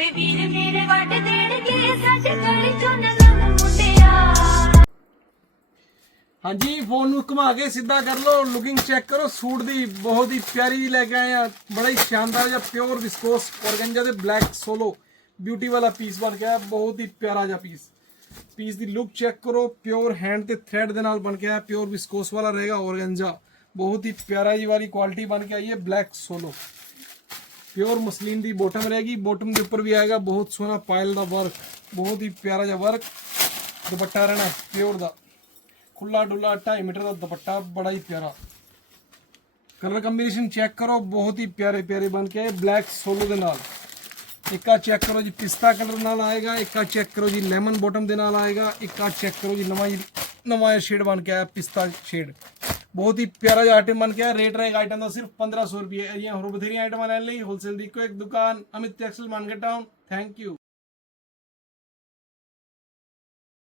ਤੇ ਵੀਰ ਮੇਰੇ ਵੱਢ ਦੇਣਗੇ ਸਾਡੇ ਗਲੀ ਚੋਂ ਨਲਮ ਮੁੰਡਿਆ। ਹਾਂਜੀ फोन ਨੂੰ ਘੁਮਾ ਕੇ ਸਿੱਧਾ ਕਰ ਲਓ। ਲੁਕਿੰਗ ਚੈੱਕ ਕਰੋ ਸੂਟ ਦੀ, ਬਹੁਤ ਹੀ ਪਿਆਰੀ ਲੈ ਕੇ ਆਏ ਆ। ਬੜਾ ਹੀ ਸ਼ਾਨਦਾਰ ਜਿਹਾ ਪਿਓਰ ਵਿਸਕੋਸ ਔਰਗੈਂਜਾ ਦੇ ਬਲੈਕ ਸੋਲੋ ਬਿਊਟੀ ਵਾਲਾ ਪੀਸ ਬਣ ਕੇ ਆਇਆ। ਬਹੁਤ ਹੀ ਪਿਆਰਾ ਜਿਹਾ ਪੀਸ ਦੀ ਲੁੱਕ ਚੈੱਕ ਕਰੋ। ਪਿਓਰ ਹੈਂਡ ਤੇ ਥ੍ਰੈਡ ਦੇ ਨਾਲ ਬਣ ਕੇ ਆਇਆ। ਪਿਓਰ ਵਿਸਕੋਸ ਵਾਲਾ ਰਹੇਗਾ ਔਰਗੈਂਜਾ। ਬਹੁਤ ਹੀ ਪਿਆਰਾ ਜੀ ਵਾਲੀ ਕੁਆਲਿਟੀ ਬਣ ਕੇ आई है। ब्लैक सोलो प्योर मसलिन की बॉटम रहेगी। बॉटम के उपर भी आएगा बहुत सोहना पायल का वर्क, बहुत ही प्यारा जिहा वर्क। दुपट्टा रहना प्योर का खुला डुला 2.5 मीटर का दुपट्टा, बड़ा ही प्यारा। कलर कंबीनेशन चेक करो, बहुत ही प्यारे प्यारे बन के ब्लैक सोलो के नाल। एक आ चेक करो जी पिस्ता कलर नाल आएगा, एक आ चेक करो जी लेमन बॉटम के नाल आएगा, एक आ चेक करो जी नवा शेड बन के आया पिस्ता शेड। बहुत ही प्यारा जिहा आइटम बन के आया। रेट रहेगा आइटम का सिर्फ 1500 रुपये। होर बथेरिया आइटम लैन लई होलसेल की इको एक दुकान Amit textile market town. Thank you.